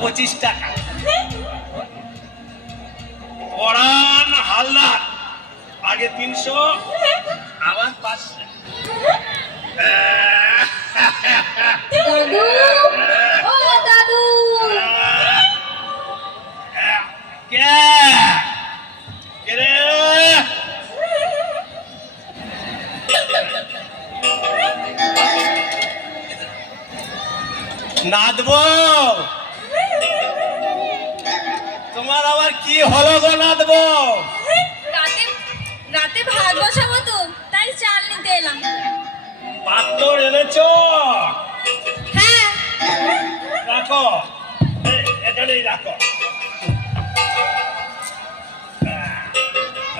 25 টাকা। পরান হালদার আগে 300 আবার 500। দাদু, ও দাদু, কে কে রে? নাদবো, তোমার আবার কি হলো গো নাদবো? রাতে রাতে ভাত বসাবো তো, তাই চাল নিতে এলাম। পাত্র এনেছো? হ্যাঁ। রাখো, এখানেই রাখো।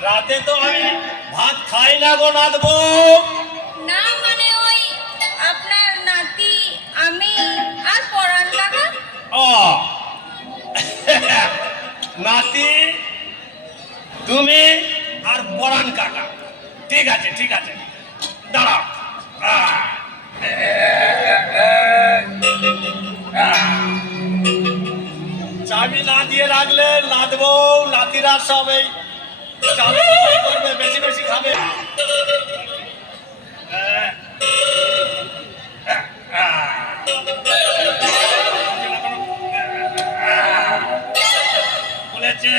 রাতে তো আমি ভাত খাই না গো নাদবো। না মানে ওই আপনার নাতি, আমি আর পরান কাকা। ও নাতি, তুমি আর পরান কাকা, ঠিক আছে ঠিক আছে, দাঁড়াও। চাবি না দিয়ে রাখলে নাদবো নাতিরা সবাই করবে, বেশি বেশি খাবে। খুলেছে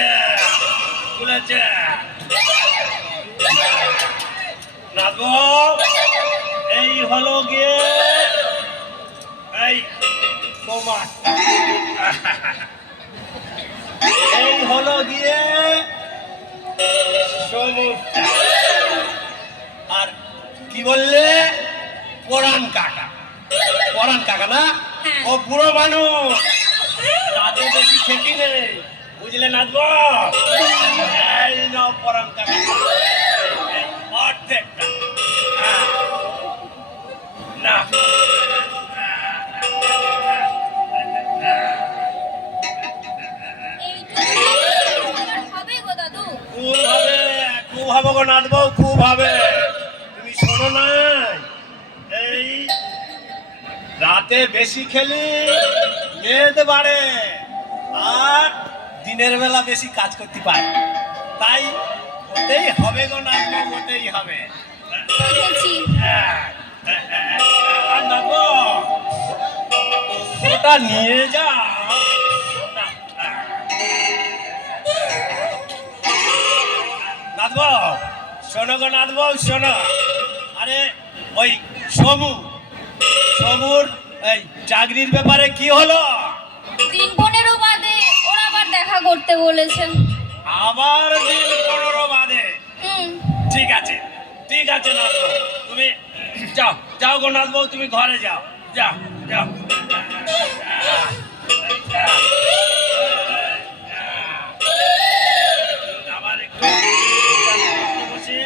খুলেছে নাদবো। এই হলো গিয়ে এই তোমার, এই হলো গিয়ে সমুদ্র। আর কি বললে? পরান কাকা। পরান কাকা না, ও বুড়ো মানুষ, রাতে বেশি খেটি নেই, বুঝলে নাচবো? এই নাও পরান কাকা, অর্ধেকটা না। হবে গো দাদু। খুব হবে, খুব হবে গো নাচবো, খুব হবে। তুমি শোনো না, এই রাতে বেশি খেলি মেয়েতে বাড়ে, আর দিনের বেলা বেশি কাজ করতে পারে, তাই ওতেই হবে গো নাচবো, ওতেই হবে। বুঝেছি। আর নাচবো, ওটা নিয়ে যা। নাচবো, শোনো গো নাচবো, শোনো। আরে ওই সমুর এই চাকরির ব্যাপারে কি হলো? 3-15 বাদে ওরা আবার দেখা করতে বলেছেন। আবার 15 বাদে? হুম। ঠিক আছে ঠিক আছে নাচবো, তুমি যাও যাও গো নাচবো, তুমি ঘরে যাও, যাও যাও। আবার একটু বসে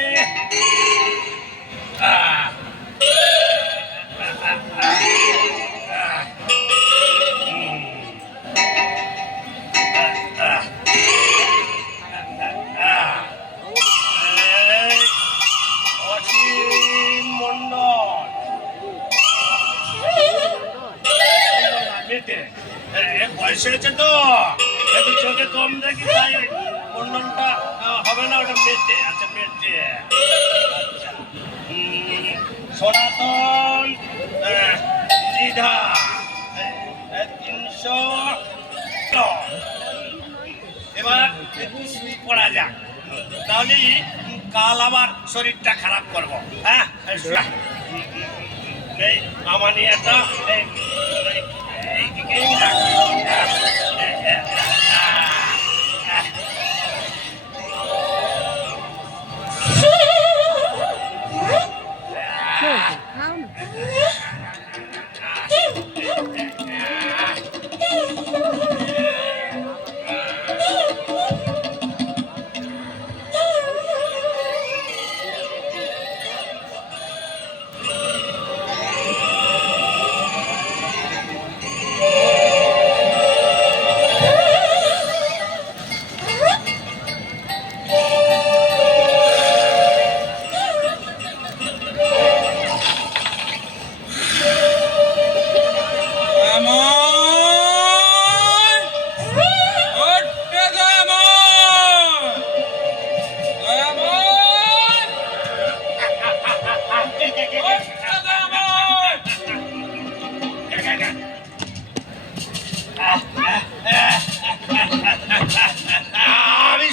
অসীম মন্ডল মেটে, বয়স হয়েছে তো একটু চোখে কম দেখি, তাই মন্ডলটা হবে না, ওটা মেটে। আচ্ছা মেটে, সনাতন দ্বিধা 300। এবার একটু শুই পড়া যাক, তাহলে কাল আবার শরীরটা খারাপ করবো। হ্যাঁ, এই আমানিয়াটা এইদিকেই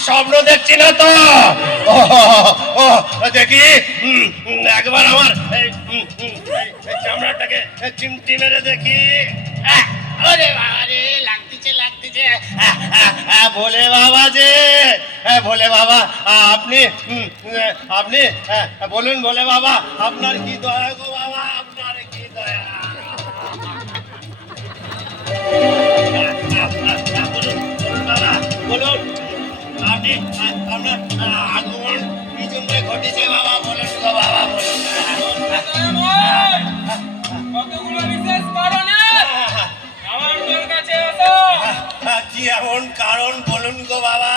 স্বপ্ন দেখছি না তো। ও, ও, দেখি একবার আমার এই চামড়াটাকে চিমটি মেরে দেখি। ওরে বাবা রে, লাগতেছে লাগতেছে। ভোলে বাবা যে, ভোলে বাবা আপনি আপনি বলুন ভোলে বাবা, আপনার কি দয়া গো বাবা, আপনার কি দয়া। বলুন বাবা, বলুন আপনি আপনার আগমন কি জন্য ঘটেছে বাবা, বলুন গো বাবা, বলুন। কতগুলো বিশেষ কারণে আমার তোর কাছে এসো। কি এমন কারণ বলুন গো বাবা।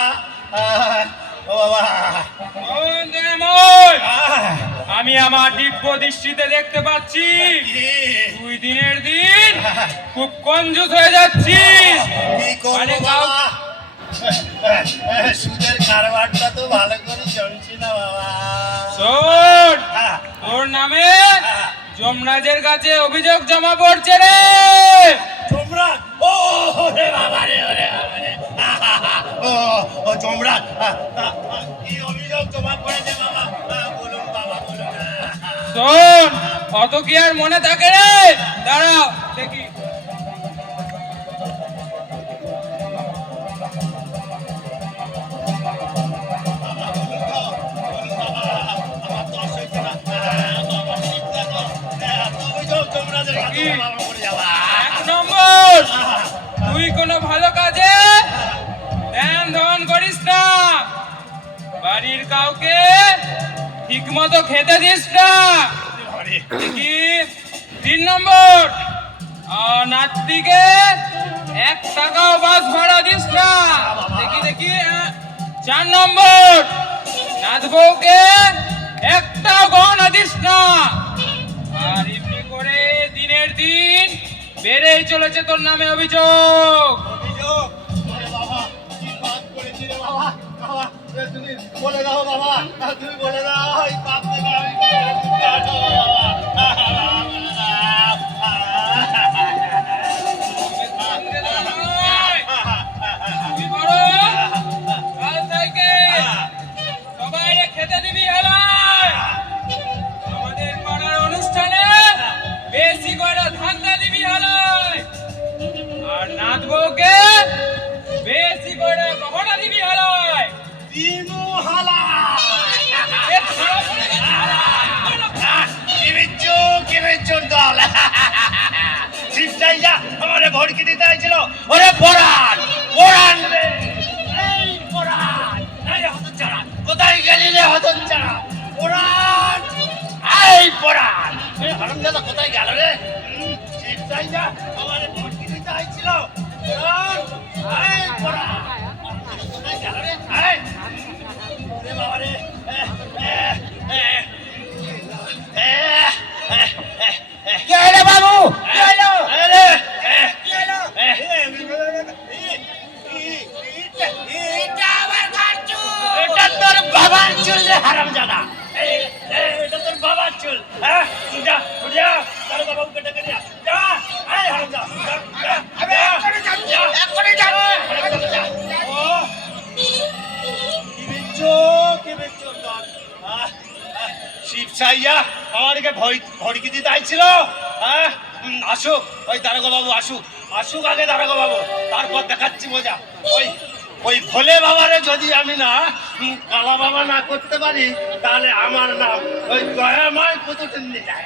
ও বাবা, আমি আমার দিব্য দৃষ্টিতে দেখতে পাচ্ছি তুই দিনের দিন খুব কঞ্জুস হয়ে যাচ্ছিস। কি করবো বাবা, সুদের কারবারটা তো ভালো করে চলছে না বাবা। শোন, তোর নামে যমরাজের কাছে অভিযোগ জমা পড়ছে রে। তোমরা ও রে বাবা রে, ওরে বাবা রে। ও তোমরা কি অভিযোগ জমা করেছে বাবা, বলুন বাবা, বলুন। শোন, অত কি আর মনে থাকে রে? দাঁড়াও দেখি। এক নম্বর, তুই কোনো ভালো কাজে ধ্যান ধারণ করিস না, বাড়ির কাউকে ঠিক মতো খেতে দিস না। দেখি। 3 নম্বর, নাতিকে 1 টাকাও বাস ভাড়া দিস না। দেখি দেখি। 4 নম্বর, নাত বউকে একটাও গহনা দিস না। আর এমনি করে দিনের দিন বেড়েই চলেছে তোর নামে অভিযোগ। অভিযোগ? ওরে বাবা, কি পাপ করেছি রে বাবা। বাবা, তুমি বলে দাও বাবা, তুমি বলে দাও এই পাপ থেকে আমি কি করে মুক্তি আসবো বাবা। বলে দাও। তুই বরং কাল থেকে সবাইকে খেতে দিবি হেলায়। আমাদের পাড়ার অনুষ্ঠানে বেশি করে ধান্দা দিবি হেলায়। আর নাত বউকে বেশি করে গহনা দিবি হেলায়। দিনু হালা। এ ধরা পড়ে গেছে। কি বিচ্ছুর দল। শিবচাইয়া আমারে ভড়কি দিতে আইছিল। ওরে পরাণ, পরাণ রে, এই পরাণ, এই হতচ্ছাড়া, কোথায় গেলি রে হতচ্ছাড়া? পরাণ, এই পরাণ, এই হারামজাদা কোথায় গেল রে? শিবচাইয়া আমারে ভড়কি দিতে আইছিল। পরাণ, এই পরাণ, কোথায় গেল রে? এই, ওরে বাবা রে, কে রে বাবু? কে এলো? কে এলো? এটা আমার ঘর চুল। এটা তোর বাবার চুল রে হারামজাদা। এটা তোর বাবার চুল। হ্যাঁ, যা যা, তার বাবাকে ডেকে নিয়ে আয়। যা, এই হারামজাদা, যা, আমি এক্ষুনি যাচ্ছি, এক্ষুনি যাচ্ছি। ও, কি বিচ্ছু তোর? শিবসাইয়া আমাদেরকে ভড়কি দিতে আইছিল। হ্যাঁ, আসুক ওই দারোগা বাবু, আসুক আসুক আগে দারোগা বাবু, তারপর দেখাচ্ছি মজা। ওই ওই ভোলে বাবারে যদি আমি না কালা বাবা না করতে পারি, তাহলে আমার নাম ওই দয়াময় কুতুবুদ্দিন যায়।